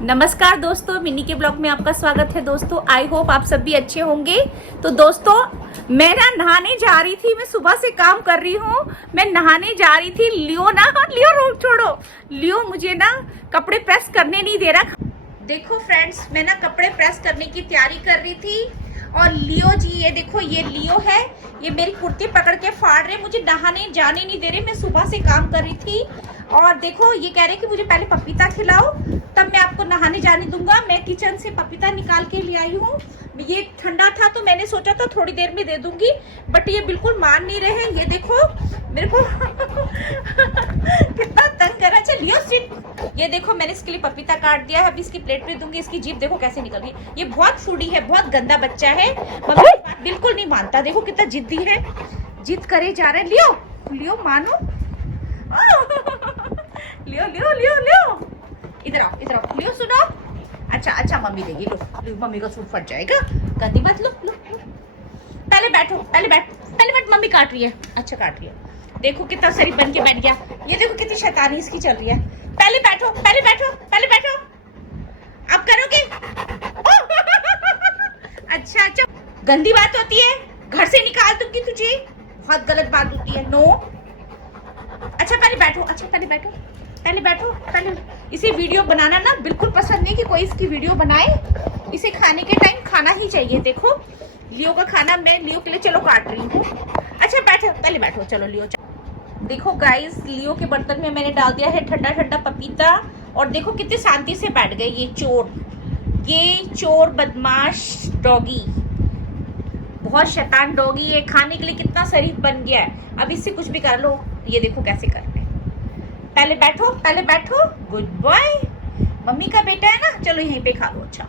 नमस्कार दोस्तों, मिनी के ब्लॉग में आपका स्वागत है। दोस्तों आई होप आप सब भी अच्छे होंगे। तो दोस्तों मैं ना नहाने जा रही थी, मैं सुबह से काम कर रही हूँ, मैं नहाने जा रही थी। लियो रोक छोड़ो, लियो मुझे ना कपड़े प्रेस करने नहीं दे रहा। देखो फ्रेंड्स, मैं ना कपड़े प्रेस करने की तैयारी कर रही थी और लियो जी, ये देखो ये लियो है, ये मेरी कुर्ती पकड़ के फाड़ रहे, मुझे नहाने जाने नहीं दे रहे। मैं सुबह से काम कर रही थी और देखो ये कह रहे कि मुझे पहले पपीता खिलाओ तब मैं आपको नहाने जाने दूंगा। मैं किचन से पपीता निकाल के ले आई हूँ। ये ठंडा था तो मैंने सोचा था थोड़ी देर में दे दूंगी, बट ये बिल्कुल मान नहीं रहे हैं। ये देखो मेरे को कितना तंग कर रहा है। लियो सिट। ये देखो मैंने इसके लिए पपीता काट दिया है, अभी इसकी प्लेट में दूंगी। इसकी जीभ देखो कैसे निकल रही है। ये बहुत फूडी है, बहुत गंदा बच्चा है, मम्मी की बात बिल्कुल नहीं मानता। देखो कितना जिद्दी है, जिद करे जा रहे। लियो लियो मानो। लियो लियो लियो लियो, इधर आओ इधर आओ। लियो सुनो। अच्छा मम्मी देगी, लो मम्मी का सूट फट जाएगा, गंदी बात। लो लो लो, पहले बैठो, पहले बैठ। मम्मी काट रही है, अच्छा काट रही है। देखो कितना शरीफ बन के बैठ गया। ये देखो कितनी शैतानी इसकी चल रही है। पहले बैठो पहले बैठो पहले बैठो। आप करोगे? अच्छा गंदी बात होती है, घर से निकाल दूंगी तुझे, बहुत गलत बात होती है। नो। अच्छा पहले बैठो, पहले बैठो। पहले इसे वीडियो बनाना ना बिल्कुल पसंद नहीं कि कोई इसकी वीडियो बनाए। इसे खाने के टाइम खाना ही चाहिए। देखो लियो का खाना मैं लियो के लिए चलो काट रही हूँ। अच्छा बैठो, पहले बैठो, चलो लियो चलो। देखो गाइस, लियो के बर्तन में मैंने डाल दिया है ठंडा ठंडा पपीता और देखो कितनी शांति से बैठ गए ये चोर बदमाश डॉगी, बहुत शैतान डॉगी है। खाने के लिए कितना शरीफ बन गया है। अब इससे कुछ भी कर लो। ये देखो कैसे कर रहे हैं। पहले बैठो। गुड बॉय, मम्मी का बेटा है ना, चलो यहीं पे खा लो। अच्छा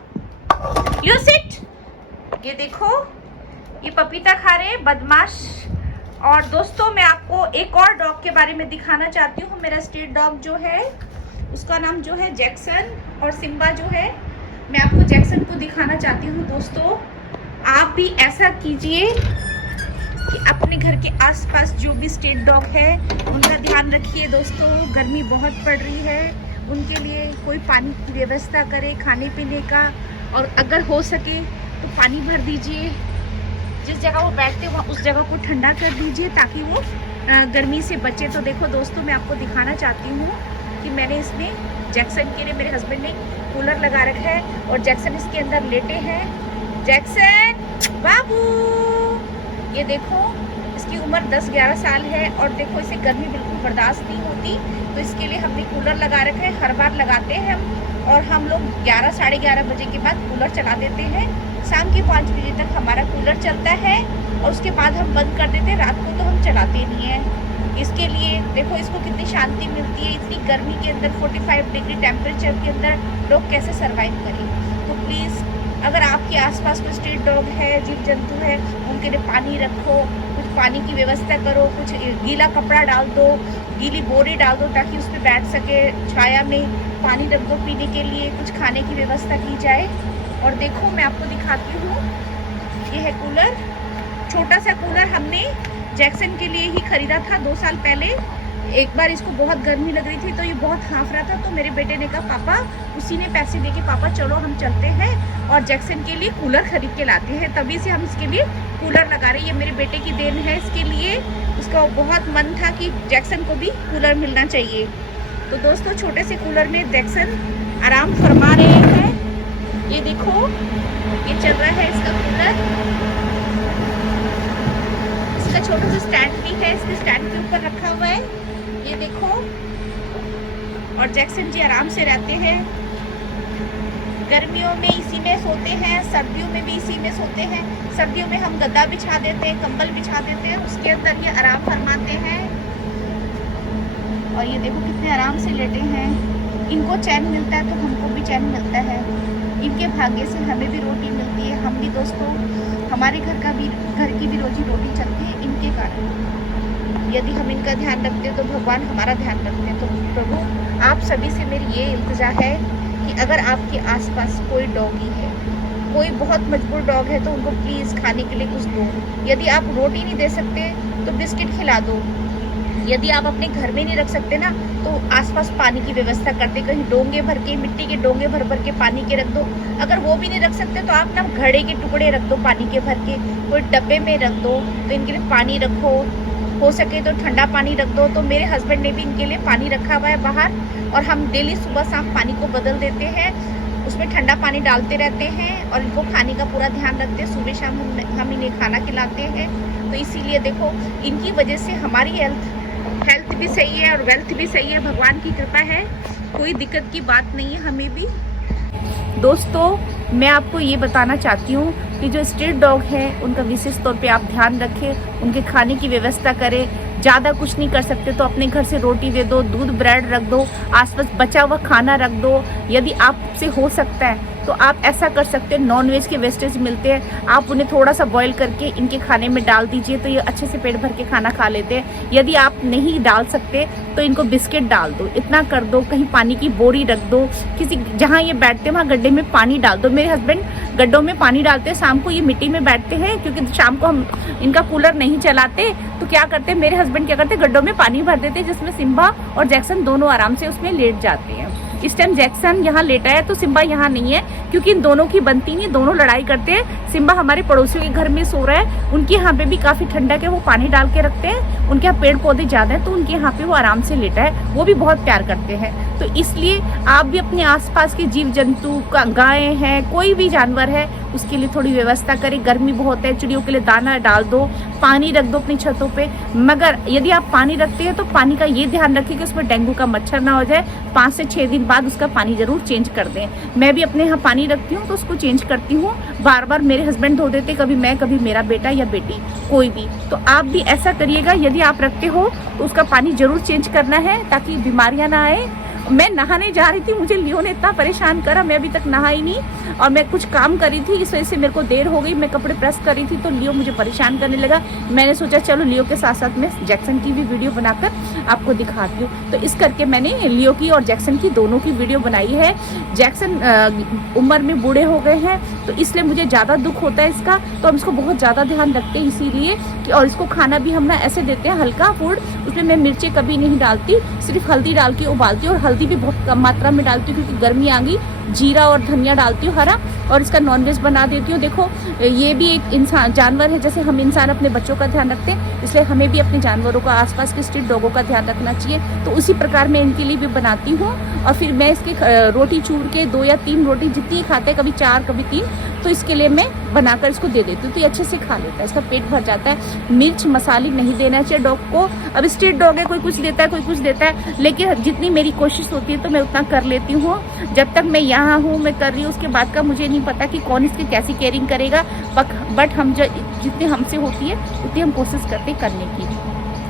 यू सिट। ये देखो ये पपीता खा रहे हैं बदमाश। और दोस्तों मैं आपको एक और डॉग के बारे में दिखाना चाहती हूँ। मेरा स्ट्रीट डॉग जो है उसका नाम जो है जैक्सन, और सिम्बा जो है, मैं आपको जैक्सन को दिखाना चाहती हूँ। दोस्तों आप भी ऐसा कीजिए कि अपने घर के आसपास जो भी स्ट्रीट डॉग है उनका ध्यान रखिए। दोस्तों गर्मी बहुत पड़ रही है, उनके लिए कोई पानी की व्यवस्था करे, खाने पीने का, और अगर हो सके तो पानी भर दीजिए। जिस जगह वो बैठते हैं वहाँ उस जगह को ठंडा कर दीजिए ताकि वो गर्मी से बचे। तो देखो दोस्तों मैं आपको दिखाना चाहती हूँ कि मैंने इसमें जैक्सन के लिए, मेरे हस्बैंड ने कूलर लगा रखा है और जैक्सन इसके अंदर लेटे हैं। जैक्सन बाबू, ये देखो इसकी उम्र 10-11 साल है और देखो इसे गर्मी बिल्कुल बर्दाश्त नहीं होती, तो इसके लिए हमने कूलर लगा रखा है। हर बार लगाते हैं हम, और हम लोग 11-11:30 बजे के बाद कूलर चला देते हैं। शाम के 5 बजे तक हमारा कूलर चलता है और उसके बाद हम बंद कर देते हैं। रात को तो हम चलाते नहीं हैं। इसके लिए देखो इसको कितनी शांति मिलती है। इतनी गर्मी के अंदर 45 डिग्री टेम्परेचर के अंदर लोग कैसे सर्वाइव करें। तो प्लीज़ अगर आपके आसपास कोई स्ट्रीट डॉग है, जीव जंतु है, उनके लिए पानी रखो, कुछ पानी की व्यवस्था करो, कुछ गीला कपड़ा डाल दो, गीली बोरी डाल दो ताकि उस पर बैठ सके, छाया में पानी रख दो पीने के लिए, कुछ खाने की व्यवस्था की जाए। और देखो मैं आपको दिखाती हूँ, ये है कूलर। छोटा सा कूलर हमने जैक्सन के लिए ही खरीदा था 2 साल पहले। एक बार इसको बहुत गर्मी लग रही थी तो ये बहुत हाँफ रहा था, तो मेरे बेटे ने कहा पापा, उसी ने पैसे देके पापा चलो हम चलते हैं और जैक्सन के लिए कूलर खरीद के लाते हैं। तभी से हम इसके लिए कूलर लगा रहे हैं। ये मेरे बेटे की देन है इसके लिए। उसका बहुत मन था कि जैक्सन को भी कूलर मिलना चाहिए। तो दोस्तों छोटे से कूलर में जैक्सन आराम फरमा रहे हैं। ये देखो ये चल रहा है इसका कूलर। इसका छोटा सा स्टैंड भी है, इसके स्टैंड के ऊपर रखा हुआ है। ये देखो, और जैक्सन जी आराम से रहते हैं। गर्मियों में इसी में सोते हैं, सर्दियों में भी इसी में सोते हैं। सर्दियों में हम गद्दा बिछा देते हैं, कंबल बिछा देते हैं, उसके अंदर ये आराम फरमाते हैं। और ये देखो कितने आराम से लेटे हैं। इनको चैन मिलता है तो हमको भी चैन मिलता है। इनके भाग्य से हमें भी रोटी मिलती है। हम भी दोस्तों, हमारे घर की भी रोजी रोटी चलती है इनके कारण। यदि हम इनका ध्यान रखते हैं तो भगवान हमारा ध्यान रखते हैं। तो प्रभु आप सभी से मेरी ये इल्तिजा है कि अगर आपके आसपास कोई डॉगी है, कोई बहुत मजबूर डॉग है, तो उनको प्लीज़ खाने के लिए कुछ दो। यदि आप रोटी नहीं दे सकते तो बिस्किट खिला दो, यदि आप अपने घर में नहीं रख सकते ना तो आसपास पानी की व्यवस्था करते, कहीं डोंगे भर के, मिट्टी के डोंगे भर भर के पानी के रख दो। अगर वो भी नहीं रख सकते तो आप ना घड़े के टुकड़े रख दो पानी के भर के, कोई डब्बे में रख दो। तो इनके लिए पानी रखो, हो सके तो ठंडा पानी रख दो। तो मेरे हस्बैंड ने भी इनके लिए पानी रखा हुआ है बाहर, और हम डेली सुबह शाम पानी को बदल देते हैं, उसमें ठंडा पानी डालते रहते हैं और इनको खाने का पूरा ध्यान रखते हैं। सुबह शाम हम इन्हें खाना खिलाते हैं। तो इसीलिए देखो इनकी वजह से हमारी हेल्थ भी सही है और वेल्थ भी सही है, भगवान की कृपा है, कोई दिक्कत की बात नहीं है हमें भी। दोस्तों मैं आपको ये बताना चाहती हूँ कि जो स्ट्रीट डॉग है उनका विशेष तौर पे आप ध्यान रखें, उनके खाने की व्यवस्था करें। ज़्यादा कुछ नहीं कर सकते तो अपने घर से रोटी दे दो, दूध ब्रेड रख दो, आसपास बचा हुआ खाना रख दो। यदि आपसे हो सकता है तो आप ऐसा कर सकते हैं, नॉनवेज के वेस्टेज मिलते हैं, आप उन्हें थोड़ा सा बॉईल करके इनके खाने में डाल दीजिए तो ये अच्छे से पेट भर के खाना खा लेते हैं। यदि आप नहीं डाल सकते तो इनको बिस्किट डाल दो, इतना कर दो। कहीं पानी की बोरी रख दो, किसी जहाँ ये बैठते हैं वहाँ गड्ढे में पानी डाल दो। मेरे हस्बैंड गड्ढों में पानी डालते हैं, शाम को ये मिट्टी में बैठते हैं क्योंकि शाम को हम इनका कूलर नहीं चलाते। तो क्या करते हैं मेरे हस्बैंड, क्या करते हैं गड्ढों में पानी भर देते हैं जिसमें सिम्बा और जैक्सन दोनों आराम से उसमें लेट जाते हैं। इस टाइम जैक्सन यहाँ लेटा है तो सिम्बा यहाँ नहीं है क्योंकि इन दोनों की बनती नहीं, दोनों लड़ाई करते हैं। सिम्बा हमारे पड़ोसियों के घर में सो रहा है, उनके यहाँ पे भी काफ़ी ठंडक है, वो पानी डाल के रखते हैं। उनके यहाँ पेड़ पौधे ज़्यादा है तो उनके यहाँ पे वो आराम से लेटा है, वो भी बहुत प्यार करते हैं। तो इसलिए आप भी अपने आसपास के जीव जंतु, गाय हैं, कोई भी जानवर है, उसके लिए थोड़ी व्यवस्था करें। गर्मी बहुत है, चिड़ियों के लिए दाना डाल दो, पानी रख दो अपनी छतों पे। मगर यदि आप पानी रखते हैं तो पानी का ये ध्यान रखिए कि उसमें डेंगू का मच्छर ना हो जाए। 5 से 6 दिन बाद उसका पानी जरूर चेंज कर दें। मैं भी अपने यहाँ पानी रखती हूँ तो उसको चेंज करती हूँ बार बार। मेरे हस्बैंड धो देते, कभी मैं, कभी मेरा बेटा या बेटी, कोई भी। तो आप भी ऐसा करिएगा, यदि आप रखते हो तो उसका पानी जरूर चेंज करना है ताकि बीमारियाँ ना आए। मैं नहाने जा रही थी, मुझे लियो ने इतना परेशान करा, मैं अभी तक नहाई नहीं और मैं कुछ काम करी थी, इस वजह से मेरे को देर हो गई। मैं कपड़े प्रेस करी थी तो लियो मुझे परेशान करने लगा। मैंने सोचा चलो लियो के साथ साथ मैं जैक्सन की भी वीडियो बनाकर आपको दिखाती हूँ। तो इस करके मैंने लियो की और जैक्सन की दोनों की वीडियो बनाई है। जैक्सन उम्र में बूढ़े हो गए हैं तो इसलिए मुझे ज़्यादा दुख होता है इसका, तो हम इसको बहुत ज़्यादा ध्यान रखते हैं इसीलिए कि। और इसको खाना भी हम ना ऐसे देते हैं हल्का फूड, उसमें मैं मिर्चें कभी नहीं डालती, सिर्फ हल्दी डाल के उबालती हूँ और हल्दी भी बहुत कम मात्रा में डालती हूँ क्योंकि गर्मी आ गई। जीरा और धनिया डालती हूँ हरा, और इसका नॉनवेज बना देती हूँ। देखो ये भी एक इंसान जानवर है, जैसे हम इंसान अपने बच्चों का ध्यान रखते हैं, इसलिए हमें भी अपने जानवरों का, आसपास के स्ट्रीट डॉगों का ध्यान रखना चाहिए। तो उसी प्रकार मैं इनके लिए भी बनाती हूँ। और फिर मैं इसकी रोटी चूर के 2 या 3 रोटी जितनी खाते हैं, कभी 4 कभी 3, तो इसके लिए मैं बनाकर इसको दे देती हूँ तो ये अच्छे से खा लेता है, इसका पेट भर जाता है। मिर्च मसाले नहीं देना चाहिए डॉग को। अब स्ट्रीट डॉग है, कोई कुछ देता है, कोई कुछ देता है, लेकिन जितनी मेरी कोशिश होती है तो मैं उतना कर लेती हूँ। जब तक मैं यहाँ हूँ, मैं कर रही हूँ, उसके बाद का मुझे नहीं पता कि कौन इसकी कैसी केयरिंग करेगा। बट हम जितनी हमसे होती है उतनी हम कोशिश करते करने की।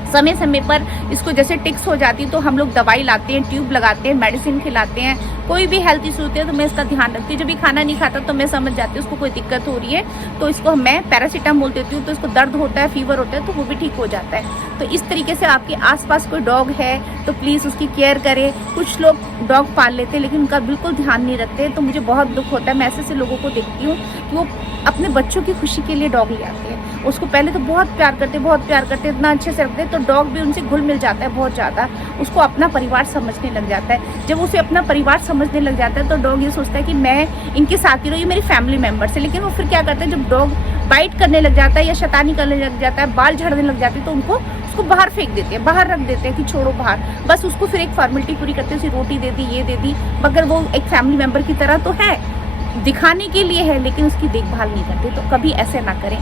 समय समय पर इसको जैसे टिक्स हो जाती है तो हम लोग दवाई लाते हैं, ट्यूब लगाते हैं, मेडिसिन खिलाते हैं। कोई भी हेल्थ इशू होती है तो मैं इसका ध्यान रखती हूँ। जब भी खाना नहीं खाता तो मैं समझ जाती हूँ उसको कोई दिक्कत हो रही है, तो इसको मैं पैरासीटामोल देती हूँ, तो इसको दर्द होता है, फीवर होता है तो वो भी ठीक हो जाता है। तो इस तरीके से आपके आसपास कोई डॉग है तो प्लीज़ उसकी केयर करें। कुछ लोग डॉग पाल लेते हैं लेकिन उनका बिल्कुल ध्यान नहीं रखते, तो मुझे बहुत दुख होता है। मैं ऐसे लोगों को देखती हूँ कि वो अपने बच्चों की खुशी के लिए डॉग ले आते हैं, उसको पहले तो बहुत प्यार करते, इतना अच्छे से रखते, तो डॉग भी उनसे घुल मिल जाता है बहुत ज़्यादा, उसको अपना परिवार समझने लग जाता है। जब उसे अपना परिवार समझने लग जाता है तो डॉग ये सोचता है कि मैं इनके साथ ही रहूँ, ये मेरी फैमिली मेम्बर है। लेकिन वो फिर क्या करते हैं, जब डॉग बाइट करने लग जाता है या शैतानी करने लग जाता है, बाल झड़ने लग जाते हैं, तो उसको बाहर फेंक देते हैं, बाहर रख देते हैं कि छोड़ो बाहर। बस उसको फिर एक फॉर्मेलिटी पूरी करते हैं, उसे रोटी दे दी, ये दे दी, मगर वो एक फैमिली मेम्बर की तरह तो है, दिखाने के लिए है, लेकिन उसकी देखभाल नहीं करते। तो कभी ऐसे ना करें,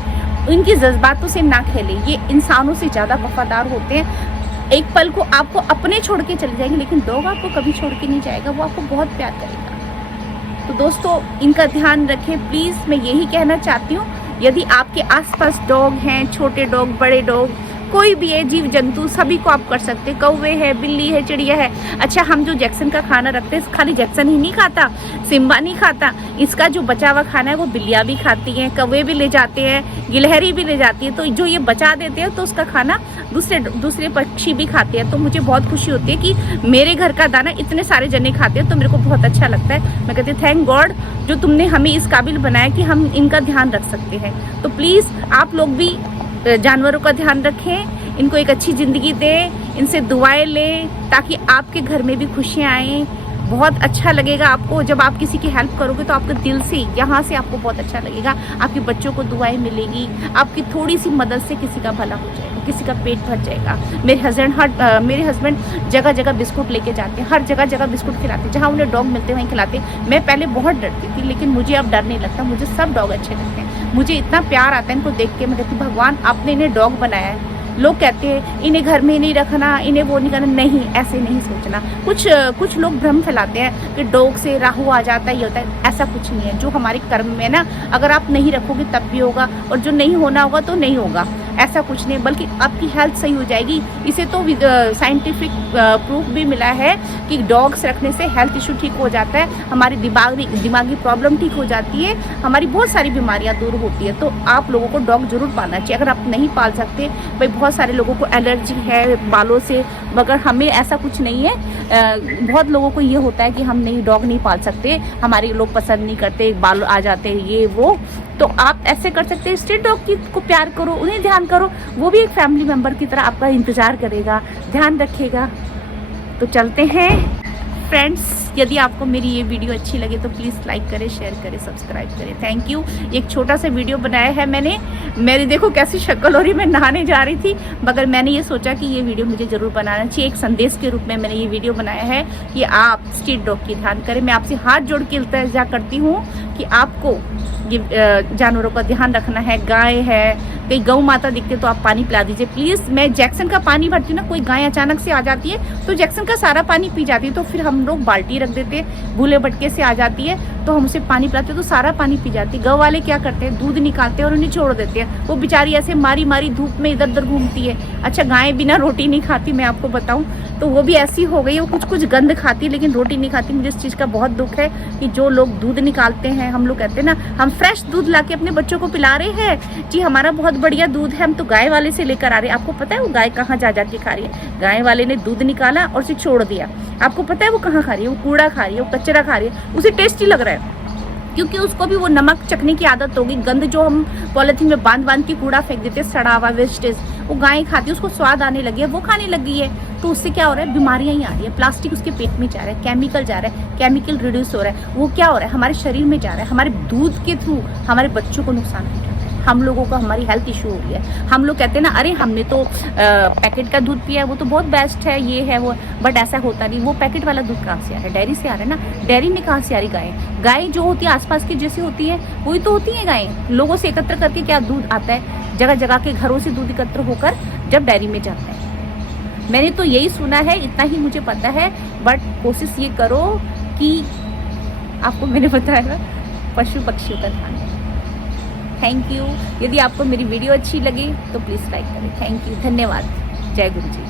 इनकी जज्बातों से ना खेलें। ये इंसानों से ज़्यादा वफादार होते हैं। एक पल को आपको अपने छोड़ के चले जाएंगे, लेकिन डॉग आपको कभी छोड़ के नहीं जाएगा, वो आपको बहुत प्यार करेगा। तो दोस्तों इनका ध्यान रखें प्लीज़, मैं यही कहना चाहती हूँ। यदि आपके आसपास डॉग हैं, छोटे डॉग, बड़े डॉग, कोई भी है, जीव जंतु, सभी को आप कर सकते हैं। कौवे है, बिल्ली है, चिड़िया है। अच्छा, हम जो जैक्सन का खाना रखते हैं, खाली जैक्सन ही नहीं खाता, सिम्बा नहीं खाता, इसका जो बचा हुआ खाना है वो बिल्लियाँ भी खाती हैं, कौवे भी ले जाते हैं, गिलहरी भी ले जाती है। तो जो ये बचा देते हैं तो उसका खाना दूसरे पक्षी भी खाते हैं। तो मुझे बहुत खुशी होती है कि मेरे घर का दाना इतने सारे जने खाते हैं, तो मेरे को बहुत अच्छा लगता है। मैं कहती हूँ थैंक गॉड जो तुमने हमें इस काबिल बनाया कि हम इनका ध्यान रख सकते हैं। तो प्लीज़ आप लोग भी जानवरों का ध्यान रखें, इनको एक अच्छी ज़िंदगी दें, इनसे दुआएं लें ताकि आपके घर में भी खुशियाँ आएँ। बहुत अच्छा लगेगा आपको जब आप किसी की हेल्प करोगे, तो आपके दिल से यहाँ से आपको बहुत अच्छा लगेगा। आपके बच्चों को दुआएं मिलेगी, आपकी थोड़ी सी मदद से किसी का भला हो जाएगा, किसी का पेट भर जाएगा। मेरे हस्बैंड जगह जगह बिस्कुट लेके जाते हैं, हर जगह जगह बिस्कुट खिलाते हैं, जहाँ उन्हें डॉग मिलते हैं वहीं खिलाते हैं। मैं पहले बहुत डरती थी, लेकिन मुझे अब डर नहीं लगता, मुझे सब डॉग अच्छे लगते हैं। मुझे इतना प्यार आता है इनको देख के, मैं कहती भगवान आपने इन्हें डॉग बनाया है। लोग कहते हैं इन्हें घर में नहीं रखना, इन्हें वो नहीं करना, नहीं, ऐसे नहीं सोचना। कुछ लोग भ्रम फैलाते हैं कि डॉग से राहु आ जाता है, ये होता है, ऐसा कुछ नहीं है। जो हमारे कर्म में ना, अगर आप नहीं रखोगे तब भी होगा, और जो नहीं होना होगा तो नहीं होगा, ऐसा कुछ नहीं। बल्कि आपकी हेल्थ सही हो जाएगी। इसे तो साइंटिफिक प्रूफ भी मिला है कि डॉग्स रखने से हेल्थ इशू ठीक हो जाता है, हमारी दिमागी प्रॉब्लम ठीक हो जाती है, हमारी बहुत सारी बीमारियां दूर होती है। तो आप लोगों को डॉग जरूर पालना चाहिए। अगर आप नहीं पाल सकते, भाई बहुत सारे लोगों को एलर्जी है बालों से, मगर हमें ऐसा कुछ नहीं है। बहुत लोगों को ये होता है कि हम नहीं, डॉग नहीं पाल सकते, हमारे लोग पसंद नहीं करते, बाल आ जाते हैं, ये वो। तो आप ऐसे कर सकते हैं, स्ट्रीट डॉग को प्यार करो, उन्हें ध्यान करो, वो भी एक फैमिली मेम्बर की तरह आपका इंतज़ार करेगा, ध्यान रखेगा। तो चलते हैं फ्रेंड्स। यदि आपको मेरी ये वीडियो अच्छी लगे तो प्लीज़ लाइक करें, शेयर करें, सब्सक्राइब करें। Thank you. एक छोटा सा वीडियो बनाया है मैंने। मेरी देखो कैसी शक्ल हो रही, मैं नहाने जा रही थी, मगर मैंने ये सोचा कि ये वीडियो मुझे ज़रूर बनाना चाहिए। एक संदेश के रूप में मैंने ये वीडियो बनाया है कि आप स्ट्रीट डॉग की ध्यान करें। मैं आपसे हाथ जोड़ के इल्तिजा करती हूँ कि आपको ये जानवरों का ध्यान रखना है। गाय है, कहीं गौ माता दिखते तो आप पानी पिला दीजिए प्लीज़। मैं जैक्सन का पानी भरती हूँ ना, कोई गाय अचानक से आ जाती है तो जैक्सन का सारा पानी पी जाती है, तो फिर हम लोग बाल्टी रख देते हैं, भूले भटके से आ जाती है तो हम उसे पानी पिलाते हैं तो सारा पानी पी जाती है। गौ वाले क्या करते हैं, दूध निकालते हैं और उन्हें छोड़ देते हैं, वो बेचारी ऐसे मारी मारी धूप में इधर उधर घूमती है। अच्छा, गाय बिना रोटी नहीं खाती, मैं आपको बताऊं तो वो भी ऐसी हो गई, वो कुछ गंद खाती है लेकिन रोटी नहीं खाती। मुझे इस चीज़ का बहुत दुख है कि जो लोग दूध निकालते हैं, हम लोग कहते हैं ना हम फ्रेश दूध ला के अपने बच्चों को पिला रहे हैं जी, हमारा बहुत बढ़िया दूध है, हम तो गाय वाले से लेकर आ रहे हैं। आपको पता है वो गाय कहाँ जा के खा रही है? गाय वाले ने दूध निकाला और उसे छोड़ दिया। आपको पता है वो कहाँ खा रही है? वो कूड़ा खा रही है, वो कचरा खा रही है, उसे टेस्टी लग रहा है क्योंकि उसको भी वो नमक चखने की आदत होगी। गंद जो हम पॉलिथीन में बांध के कूड़ा फेंक देते हैं, सड़ा हुआ वेस्टेज, वो गाय खाती है, उसको स्वाद आने लगी है, वो खाने लगी है, तो उससे क्या हो रहा है, बीमारियां ही आ रही है। प्लास्टिक उसके पेट में जा रहा है, केमिकल जा रहा है, केमिकल रिड्यूस हो रहा है, वो क्या हो रहा है, हमारे शरीर में जा रहा है, हमारे दूध के थ्रू हमारे बच्चों को नुकसान हो रहा है। हम लोगों को हमारी हेल्थ इशू हो रही है। हम लोग कहते हैं ना, अरे हमने तो पैकेट का दूध पिया है, वो तो बहुत बेस्ट है, ये है वो, बट ऐसा होता नहीं। वो पैकेट वाला दूध कहाँ से आ रहा है? डेयरी से आ रहा है ना। डेयरी में कहाँ से आ रही गाय जो होती है आसपास की जैसी होती है, वही तो होती है गाय। लोगों से एकत्र करके क्या दूध आता है, जगह जगह के घरों से दूध एकत्र होकर जब डेयरी में जाता है। मैंने तो यही सुना है, इतना ही मुझे पता है, बट कोशिश ये करो कि आपको मैंने बताया पशु पक्षियों का ध्यान। Thank you. यदि आपको मेरी वीडियो अच्छी लगी तो प्लीज़ लाइक करें। थैंक यू, धन्यवाद। जय गुरु जी।